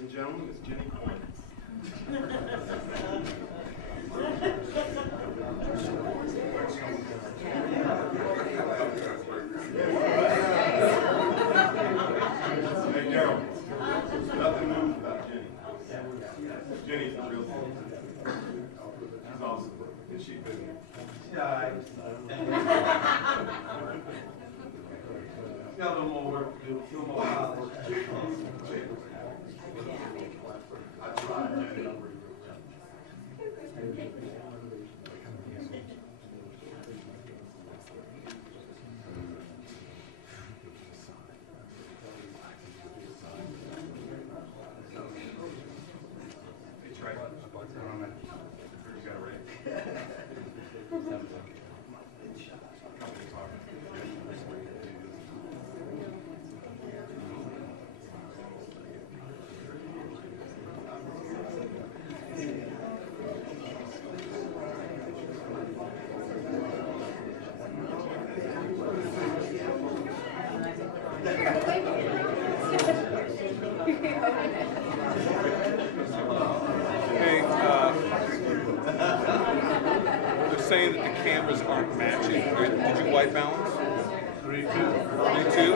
and gentlemen, Miss Jenny Coyne. Hey, Daryl, nothing moves without Jenny. Jenny's the real deal. She's awesome. Is she good? Yeah, got a little more work to do, a little more hard work to do. I tried. It's right. You got it right. Hey, they're saying that the cameras aren't matching. Did you white balance? 3-2. 3-2?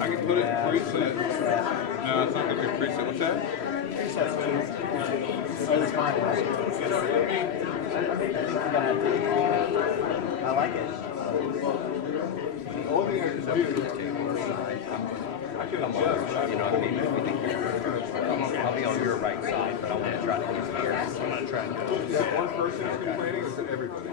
I can put it in preset. No, it's not going to be preset. What's that? Preset's 2. Oh, that's fine. I like it. The only thing I can do, I can adjust. You know what I mean? We think I'll be on your right side, but I want to try to use here. I'm going to try and go. Is that one person is complaining, or is it everybody?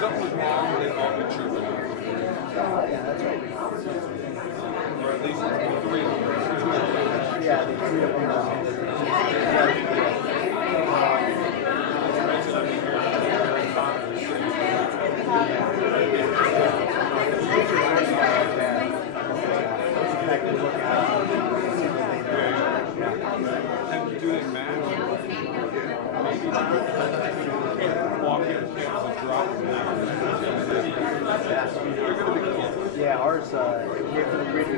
Something was wrong, they all contributed. Yeah, that's right. Or at least 3 of them. Yeah, the 3 of them. And do they match? Maybe walk in cameras and drop them. They're going to be kids. Yeah, ours, we have to agree to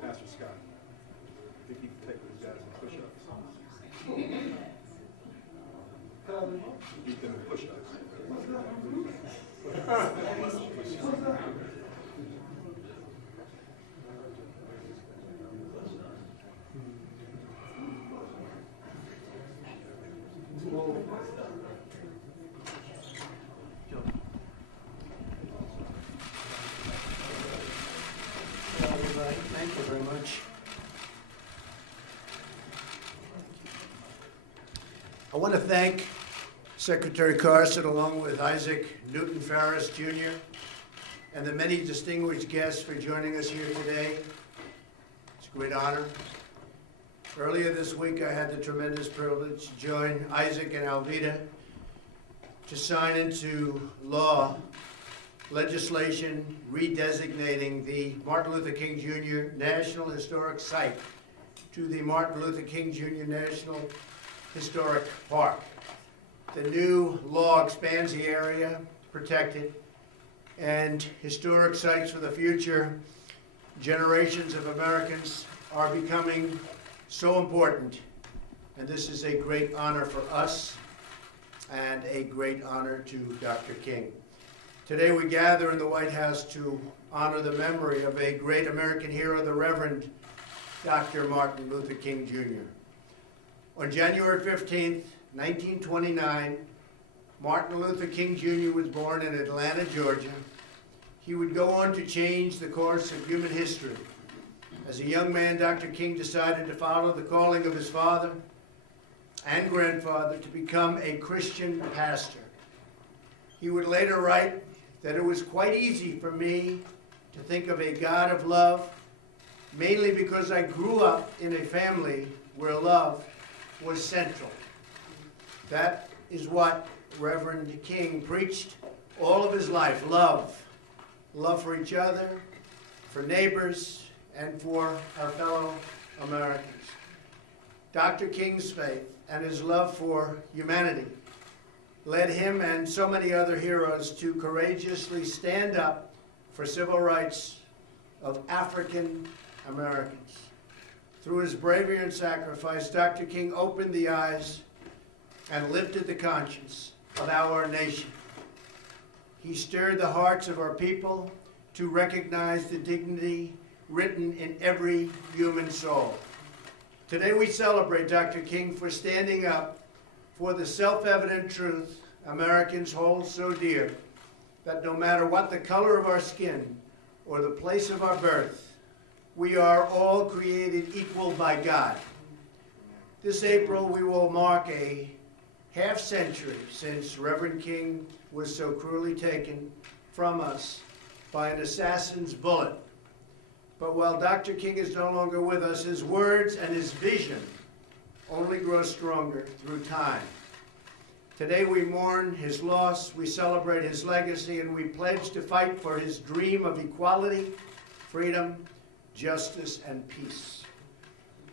Pastor Scott, I think he can take those guys and push-ups. Beat them in push-ups. Everybody, thank you very much. I want to thank Secretary Carson, along with Isaac Newton Ferris Jr., and the many distinguished guests for joining us here today. It's a great honor. Earlier this week, I had the tremendous privilege to join Isaac and Alveda to sign into law legislation redesignating the Martin Luther King Jr. National Historic Site to the Martin Luther King Jr. National Historic Park. The new law expands the area protected, and historic sites for the future generations of Americans are becoming so important, and this is a great honor for us and a great honor to Dr. King. Today we gather in the White House to honor the memory of a great American hero, the Reverend Dr. Martin Luther King Jr. On January 15th, 1929, Martin Luther King Jr. was born in Atlanta, Georgia. He would go on to change the course of human history. As a young man, Dr. King decided to follow the calling of his father and grandfather to become a Christian pastor. He would later write that it was quite easy for me to think of a God of love, mainly because I grew up in a family where love was central. That is what Reverend King preached all of his life, love. Love for each other, for neighbors, and for our fellow Americans. Dr. King's faith and his love for humanity led him and so many other heroes to courageously stand up for civil rights of African Americans. Through his bravery and sacrifice, Dr. King opened the eyes and lifted the conscience of our nation. He stirred the hearts of our people to recognize the dignity written in every human soul. Today we celebrate Dr. King for standing up for the self-evident truth Americans hold so dear, that no matter what the color of our skin or the place of our birth, we are all created equal by God. This April we will mark a half century since Reverend King was so cruelly taken from us by an assassin's bullet. But while Dr. King is no longer with us, his words and his vision only grow stronger through time. Today we mourn his loss, we celebrate his legacy, and we pledge to fight for his dream of equality, freedom, justice, and peace.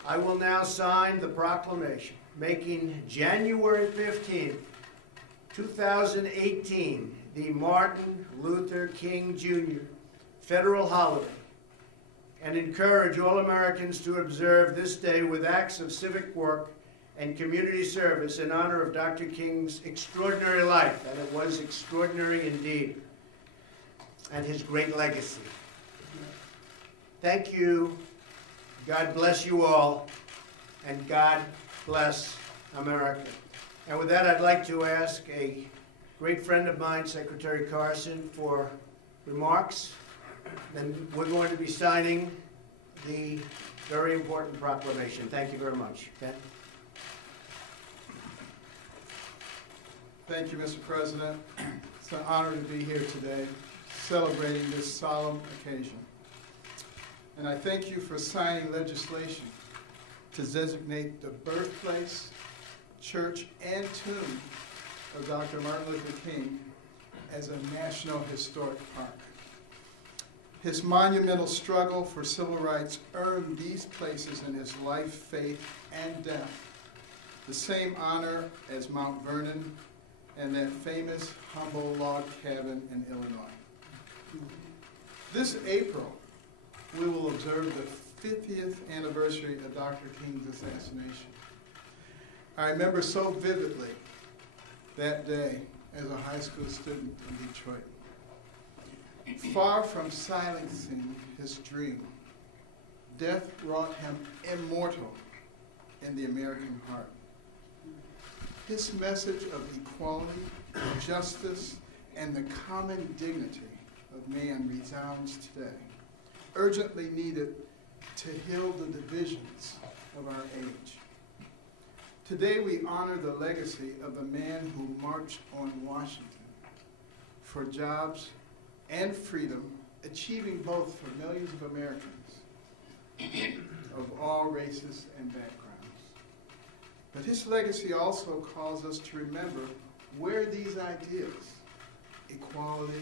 I will now sign the proclamation making January 15th, 2018 the Martin Luther King Jr. federal holiday, and encourage all Americans to observe this day with acts of civic work and community service in honor of Dr. King's extraordinary life, and it was extraordinary indeed, and his great legacy. Thank you. God bless you all, and God bless America. And with that, I'd like to ask a great friend of mine, Secretary Carson, for remarks. Then we're going to be signing the very important proclamation. Thank you very much. Ken? Thank you, Mr. President. It's an honor to be here today, celebrating this solemn occasion. And I thank you for signing legislation to designate the birthplace, church, and tomb of Dr. Martin Luther King as a National Historic Park. His monumental struggle for civil rights earned these places in his life, faith, and death the same honor as Mount Vernon and that famous humble log cabin in Illinois. This April, we will observe the 50th anniversary of Dr. King's assassination. I remember so vividly that day as a high school student in Detroit. Far from silencing his dream, death wrought him immortal in the American heart. His message of equality, justice, and the common dignity of man resounds today, urgently needed to heal the divisions of our age. Today we honor the legacy of the man who marched on Washington for jobs and freedom, achieving both for millions of Americans of all races and backgrounds. But his legacy also calls us to remember where these ideas, equality,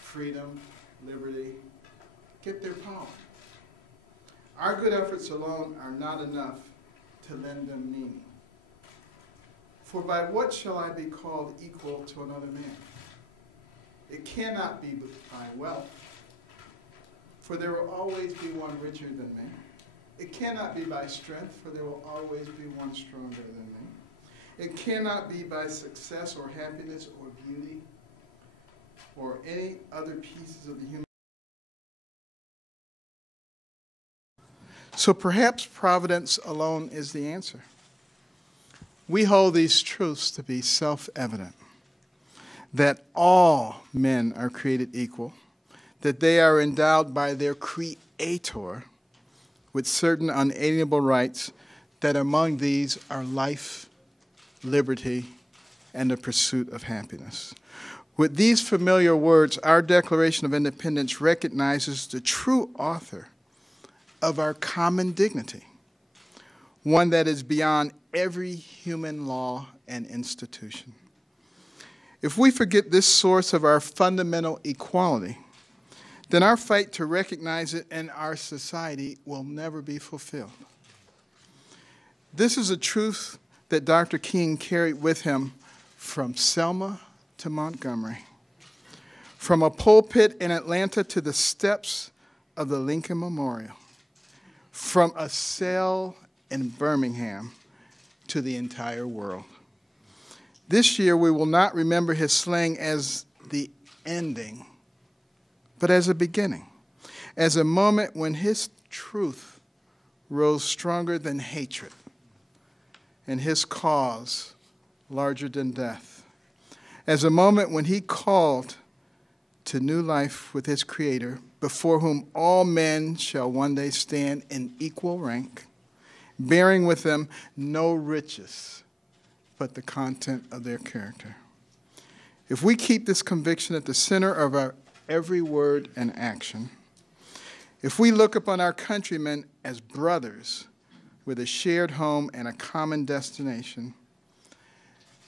freedom, liberty, get their power. Our good efforts alone are not enough to lend them meaning. For by what shall I be called equal to another man? It cannot be by wealth, for there will always be one richer than me. It cannot be by strength, for there will always be one stronger than me. It cannot be by success or happiness or beauty or any other pieces of the human. So perhaps providence alone is the answer. We hold these truths to be self-evident, that all men are created equal, that they are endowed by their Creator with certain unalienable rights, that among these are life, liberty, and the pursuit of happiness. With these familiar words, our Declaration of Independence recognizes the true author of our common dignity, one that is beyond every human law and institution. If we forget this source of our fundamental equality, then our fight to recognize it in our society will never be fulfilled. This is a truth that Dr. King carried with him from Selma to Montgomery, from a pulpit in Atlanta to the steps of the Lincoln Memorial, from a cell in Birmingham to the entire world. This year, we will not remember his slaying as the ending, but as a beginning, as a moment when his truth rose stronger than hatred and his cause larger than death, as a moment when he called to new life with his Creator, before whom all men shall one day stand in equal rank, bearing with them no riches but the content of their character. If we keep this conviction at the center of our every word and action, if we look upon our countrymen as brothers with a shared home and a common destination,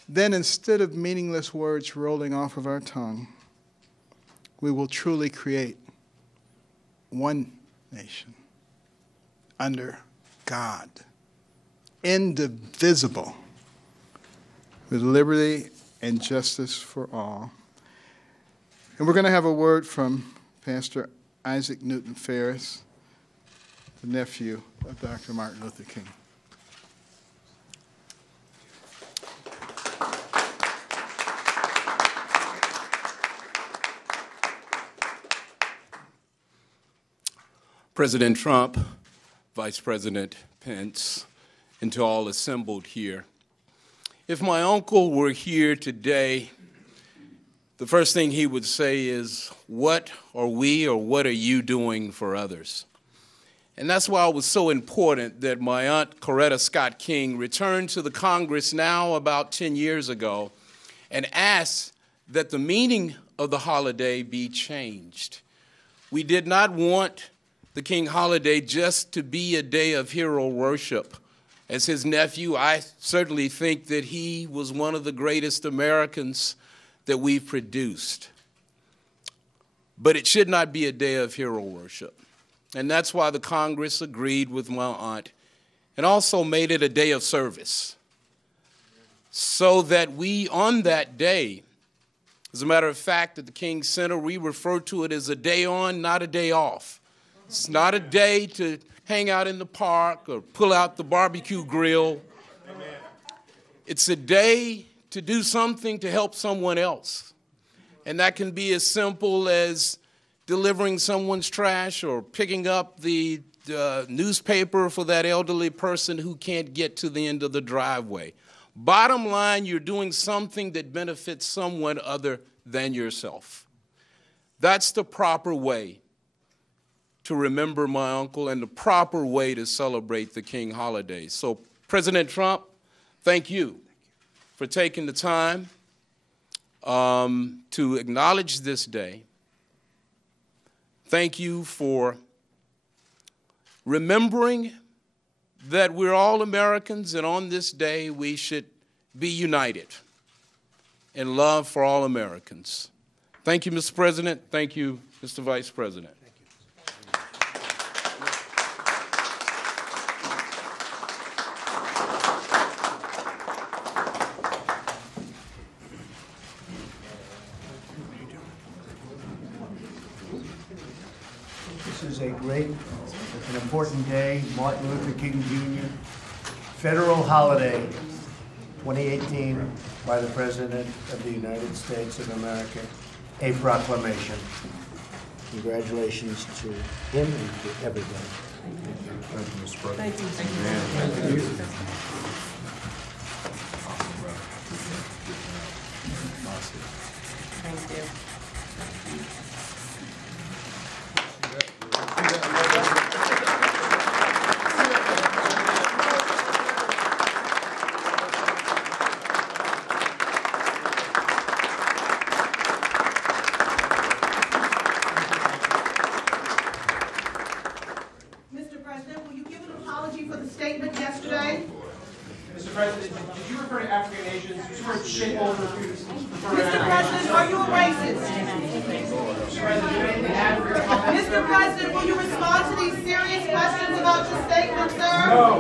then instead of meaningless words rolling off of our tongue, we will truly create one nation under God, indivisible, with liberty and justice for all. And we're going to have a word from Pastor Isaac Newton Ferris, the nephew of Dr. Martin Luther King. President Trump, Vice President Pence, and to all assembled here, If my uncle were here today, the first thing he would say is, what are we or what are you doing for others? And that's why it was so important that my aunt Coretta Scott King returned to the Congress now about 10 years ago and asked that the meaning of the holiday be changed. We did not want the King holiday just to be a day of hero worship. As his nephew, I certainly think that he was one of the greatest Americans that we've produced. But it should not be a day of hero worship. And that's why the Congress agreed with my aunt and also made it a day of service. So that we, on that day, as a matter of fact, at the King Center, we refer to it as a day on, not a day off. It's not a day to hang out in the park or pull out the barbecue grill. Amen. It's a day to do something to help someone else. And that can be as simple as delivering someone's trash or picking up the newspaper for that elderly person who can't get to the end of the driveway. Bottom line, you're doing something that benefits someone other than yourself. That's the proper way to remember my uncle and the proper way to celebrate the King holiday. So, President Trump, thank you for taking the time to acknowledge this day. Thank you for remembering that we're all Americans, and on this day we should be united in love for all Americans. Thank you, Mr. President. Thank you, Mr. Vice President. This is a great, an important day, Martin Luther King Jr. Federal holiday, 2018, by the President of the United States of America, a proclamation. Congratulations to him and to everybody. Thank you, Mr. President. Thank you. Thank you. Thank you. Mr. President, will you give an apology for the statement yesterday? Mr. President, did you refer to African nations? Did you refer to shitholes? Mr. President, are you a racist? Mr. President, will you respond to these serious questions about your statement, sir? No.